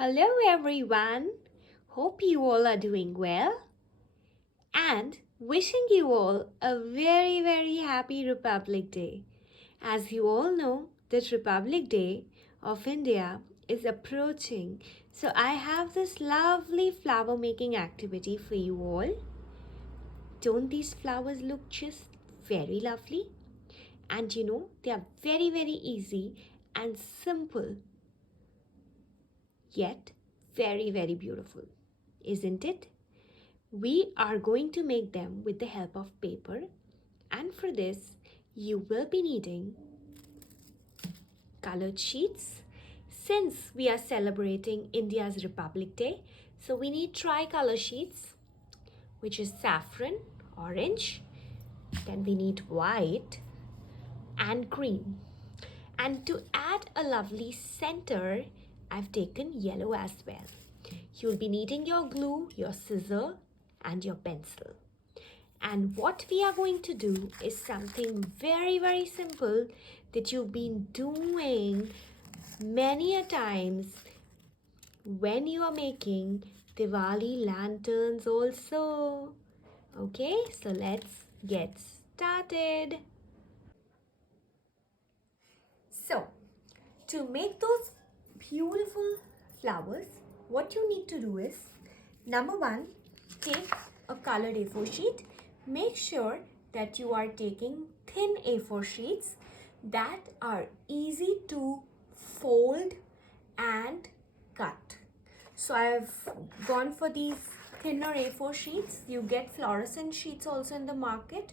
Hello everyone. Hope you all are doing well and wishing you all a very happy Republic Day. As you all know, that Republic Day of India is approaching. So I have this lovely flower making activity for you all. Don't these flowers look just very lovely? And they are very easy and simple, yet very beautiful, isn't it? We are going to make them with the help of paper, and for this you will be needing colored sheets. Since we are celebrating India's Republic Day, so we need tricolor sheets, which is saffron, orange, then we need white and green. And to add a lovely center, I've taken yellow as well. You'll be needing your glue, your scissor, and your pencil. And what we are going to do is something very simple that you've been doing many a times when you are making Diwali lanterns also. Okay, so let's get started. So, to make those beautiful flowers, what you need to do is, number one, take a colored A4 sheet. Make sure that you are taking thin A4 sheets that are easy to fold and cut. So I've gone for these thinner A4 sheets. You get fluorescent sheets also in the market.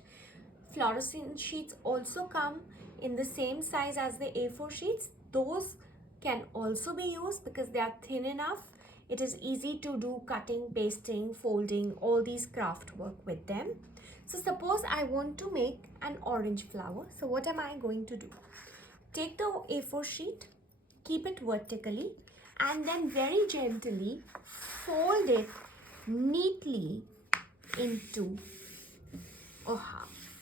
Fluorescent sheets also come in the same size as the A4 sheets. Those can also be used because they are thin enough. It is easy to do cutting, pasting, folding, all these craft work with them. So suppose I want to make an orange flower. So what am I going to do? Take the A4 sheet, keep it vertically, and then very gently fold it neatly into a half.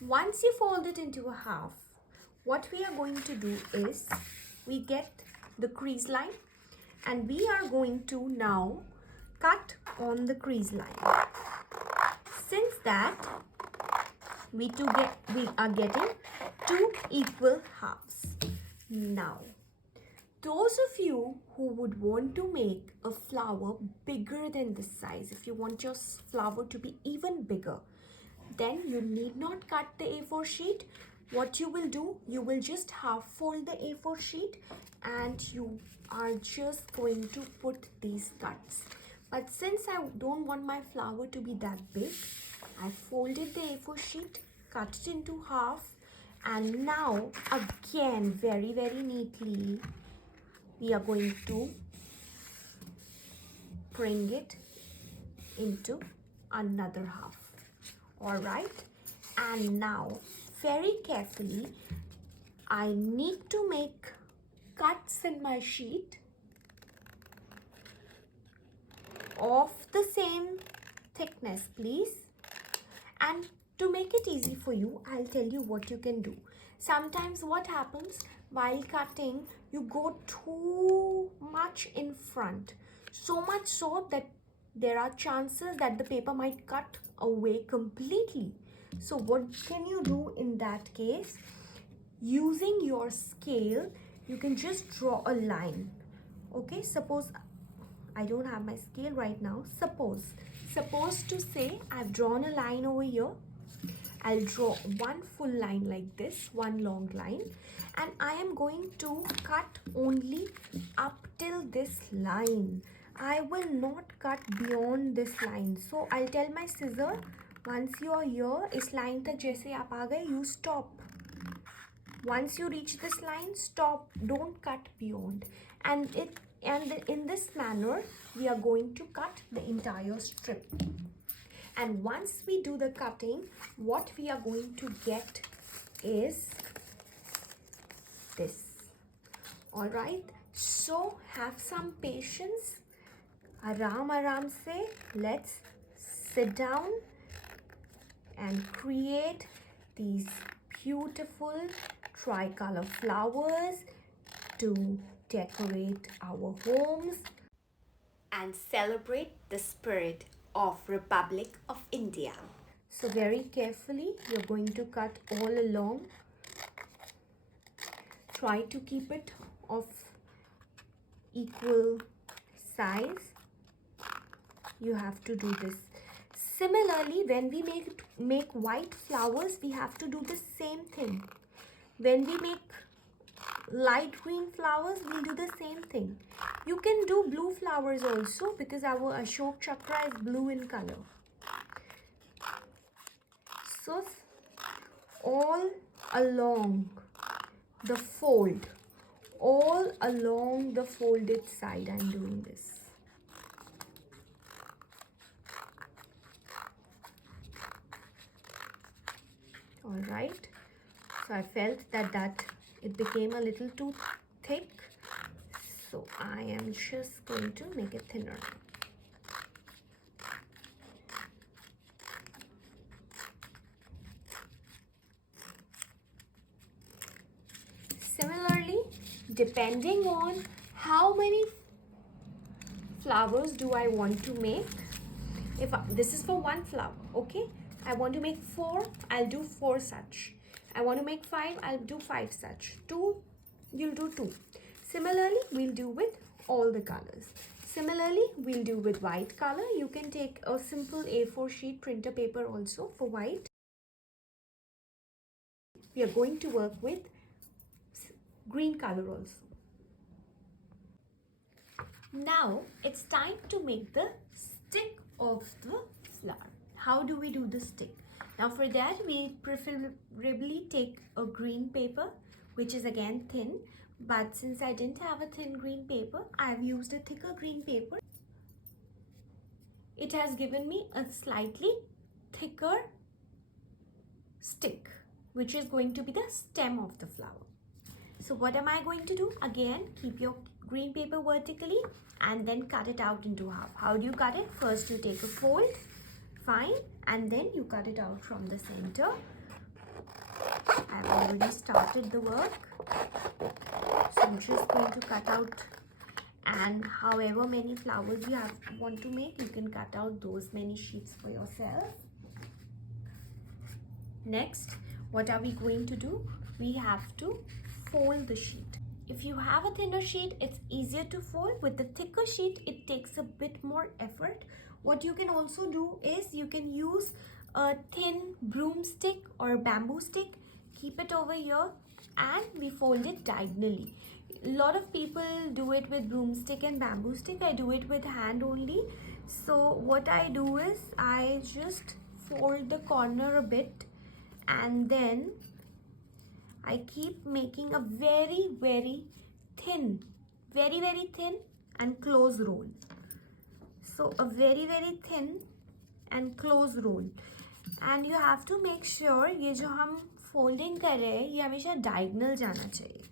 Once you fold it into a half, what we are going to do is we get the crease line and we are going to now cut on the crease line. Since that we are getting two equal halves. Now, those of you who would want to make a flower bigger than this size, if you want your flower to be even bigger, then you need not cut the A4 sheet. What you will do, you will just half fold the A4 sheet and you are just going to put these cuts. But since I don't want my flower to be that big, I folded the A4 sheet, cut it into half, and now again very neatly we are going to bring it into another half. All right, and now very carefully I need to make cuts in my sheet of the same thickness, please. And to make it easy for you, I'll tell you what you can do. Sometimes what happens while cutting, you go too much in front, so much so that there are chances that the paper might cut away completely. So what can you do in that case? Using your scale, you can just draw a line. Okay, suppose I don't have my scale right now. Suppose to say I've drawn a line over here. I'll draw one full line like this, one long line, and I am going to cut only up till this line. I will not cut beyond this line. So I'll tell my scissor, once you are here, इस line तक जैसे आप आ गए, you stop. Once you reach this line, stop. Don't cut beyond. And in this manner, we are going to cut the entire strip. And once we do the cutting, what we are going to get is this. All right. So have some patience. Aram se. Let's sit down and create these beautiful tricolor flowers to decorate our homes and celebrate the spirit of Republic of India. So very carefully, you're going to cut all along. Try to keep it of equal size. You have to do this. Similarly, when we make white flowers, we have to do the same thing. When we make light green flowers, we'll do the same thing. You can do blue flowers also because our Ashok chakra is blue in color. So all along the fold, all along the folded side, I'm doing this. All right, so I felt that it became a little too thick, so I am just going to make it thinner. Similarly, depending on how many flowers do I want to make, this is for one flower, okay, I want to make 4, I'll do 4 such. I want to make 5, I'll do 5 such. 2, you'll do 2. Similarly, we'll do with all the colors. Similarly, we'll do with white color. You can take a simple A4 sheet printer paper also for white. We are going to work with green color also. Now it's time to make the stick of the flower. How do we do the stick? Now for that, we preferably take a green paper, which is again thin, but since I didn't have a thin green paper, I've used a thicker green paper. It has given me a slightly thicker stick, which is going to be the stem of the flower. So what am I going to do? Again, keep your green paper vertically and then cut it out into half. How do you cut it? First you take a fold, fine, and then you cut it out from the center. I've already started the work, so I'm just going to cut out, and however many flowers you want to make, you can cut out those many sheets for yourself. Next, what are we going to do? We have to fold the sheet. If you have a thinner sheet, it's easier to fold. With the thicker sheet, it takes a bit more effort. What you can also do is you can use a thin broomstick or bamboo stick, keep it over here, and we fold it diagonally. A lot of people do it with broomstick and bamboo stick. I do it with hand only. So what I do is I just fold the corner a bit, and then I keep making a very thin, very thin and close roll. So a very thin and close roll, and you have to make sure ये जो हम folding कर रहे हैं ये हमेशा diagonal जाना चाहिए.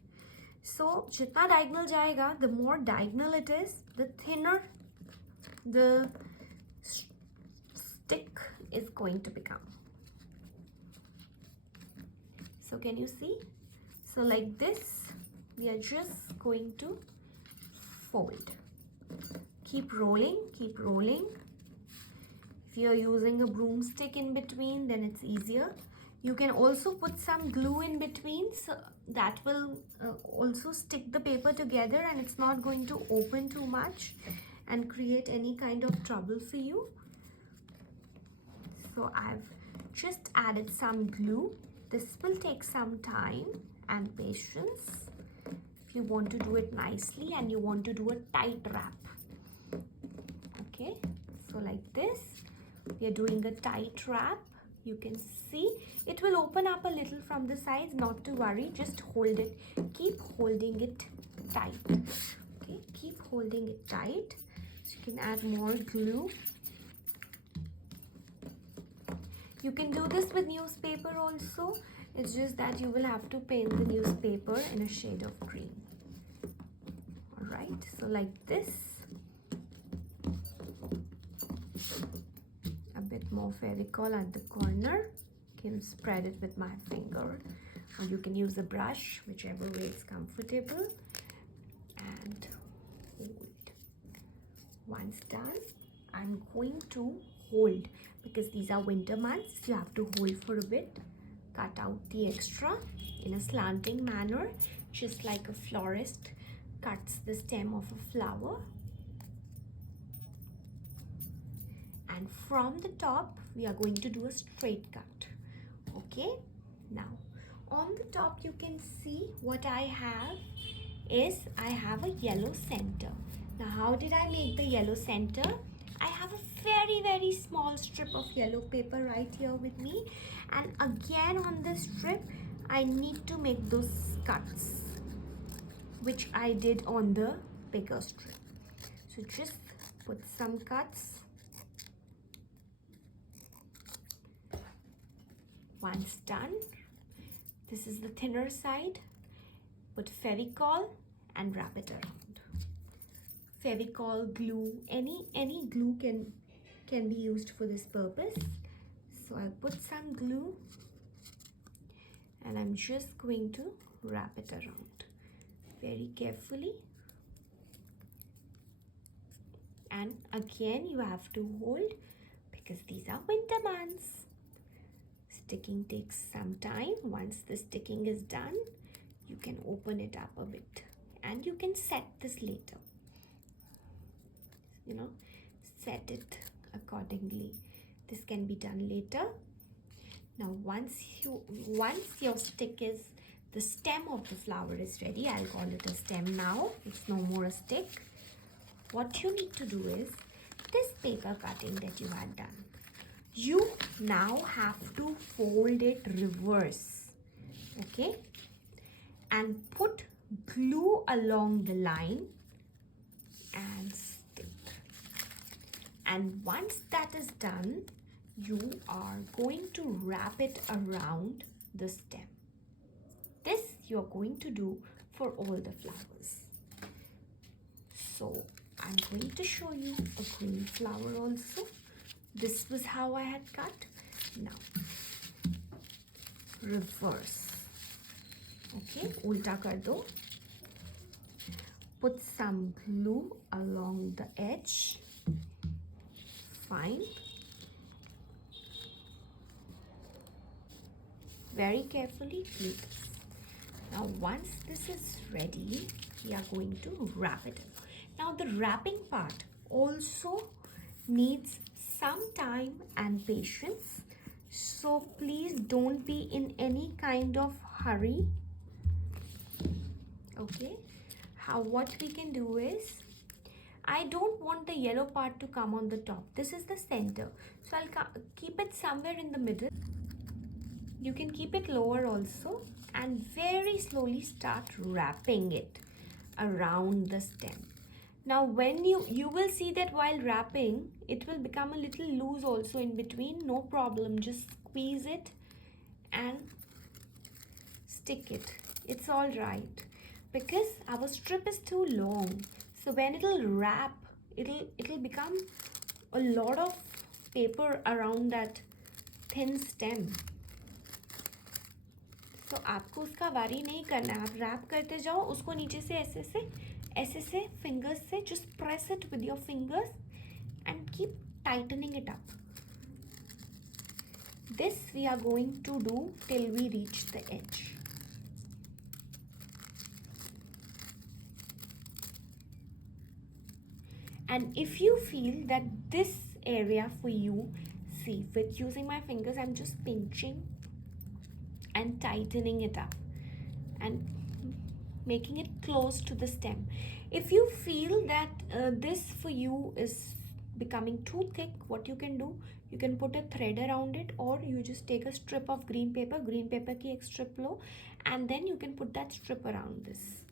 So जितना diagonal जाएगा, the more diagonal it is, the thinner the stick is going to become. So can you see? So like this, we are just going to fold. Keep rolling, keep rolling. If you are using a broomstick in between, then it's easier. You can also put some glue in between, so that will also stick the paper together and it's not going to open too much and create any kind of trouble for you. So I've just added some glue. This will take some time and patience if you want to do it nicely and you want to do a tight wrap. Okay, so like this, we are doing a tight wrap. You can see it will open up a little from the sides. Not to worry, just hold it. Keep holding it tight. Okay, keep holding it tight. So you can add more glue. You can do this with newspaper also. It's just that you will have to paint the newspaper in a shade of green. Alright, so like this. A bit more Fevicol at the corner. You can spread it with my finger, or you can use a brush, whichever way is comfortable. Once done, I'm going to hold, because these are winter months, you have to hold for a bit. Cut out the extra in a slanting manner, just like a florist cuts the stem of a flower. And from the top, we are going to do a straight cut. Okay, now on the top you can see what I have is I have a yellow center. Now how did I make the yellow center? I have a very small strip of yellow paper right here with me, and again on this strip I need to make those cuts which I did on the bigger strip. So just put some cuts. Once done, this is the thinner side. Put Fevicol and wrap it around. Fevicol, glue, any glue can be used for this purpose. So I'll put some glue and I'm just going to wrap it around very carefully. And again you have to hold, because these are winter months. Sticking takes some time. Once the sticking is done, you can open it up a bit and you can set this later. Set it accordingly. This can be done later. Now once your stick is, the stem of the flower is ready, I'll call it a stem now, it's no more a stick. What you need to do is, this paper cutting that you had done, you now have to fold it reverse, okay, and put glue along the line and stick. And once that is done, you are going to wrap it around the stem. This you are going to do for all the flowers. So I'm going to show you a green flower also. This was how I had cut. Now reverse. Okay, ulta kar do. Put some glue along the edge. Fine. Very carefully glue this. Now once this is ready, we are going to wrap it. Now the wrapping part also needs some time and patience, so please don't be in any kind of hurry. Okay, what we can do is, I don't want the yellow part to come on the top. This is the center, so I'll keep it somewhere in the middle. You can keep it lower also, and very slowly start wrapping it around the stem. Now when you will see that while wrapping, it will become a little loose also in between. No problem, just squeeze it and stick it. It's all right, because our strip is too long. So when it'll wrap, it'll become a lot of paper around that thin stem. तो आपको उसका वारी नहीं करना है, आप rap करते जाओ उसको नीचे से ऐसे से फिंगर्स से, just press it with your fingers and keep tightening it up. This we are going to do till we reach the edge. And if you feel that this area for you, see, with using my fingers, I'm just pinching and tightening it up and making it close to the stem. If you feel that this for you is becoming too thick, what you can do, you can put a thread around it, or you just take a strip of green paper ki ek strip lo, and then you can put that strip around this.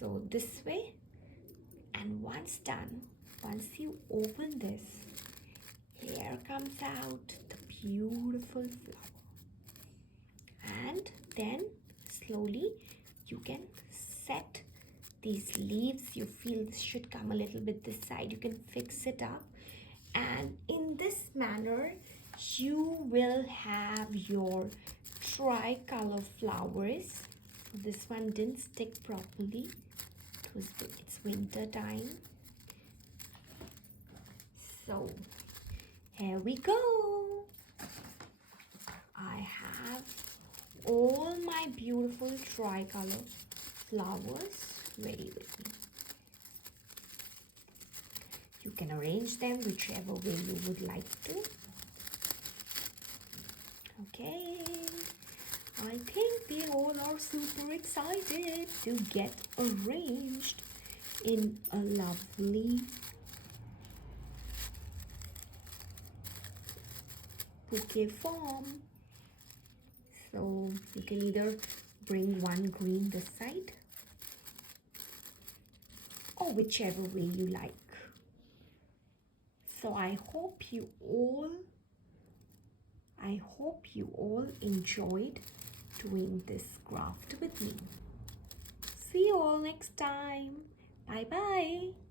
So this way, and once done, once you open this, here comes out the beautiful flower. And then slowly you can set these leaves. You feel this should come a little bit this side, you can fix it up, and in this manner you will have your tricolor flowers. This one didn't stick properly, it's winter time, So here we go. I have all my beautiful tricolor flowers ready with me. You can arrange them whichever way you would like to. Okay, I think they all are super excited to get arranged in a lovely bouquet form. So you can either bring one green this side or whichever way you like. So I hope you all enjoyed doing this craft with me. See you all next time. Bye bye.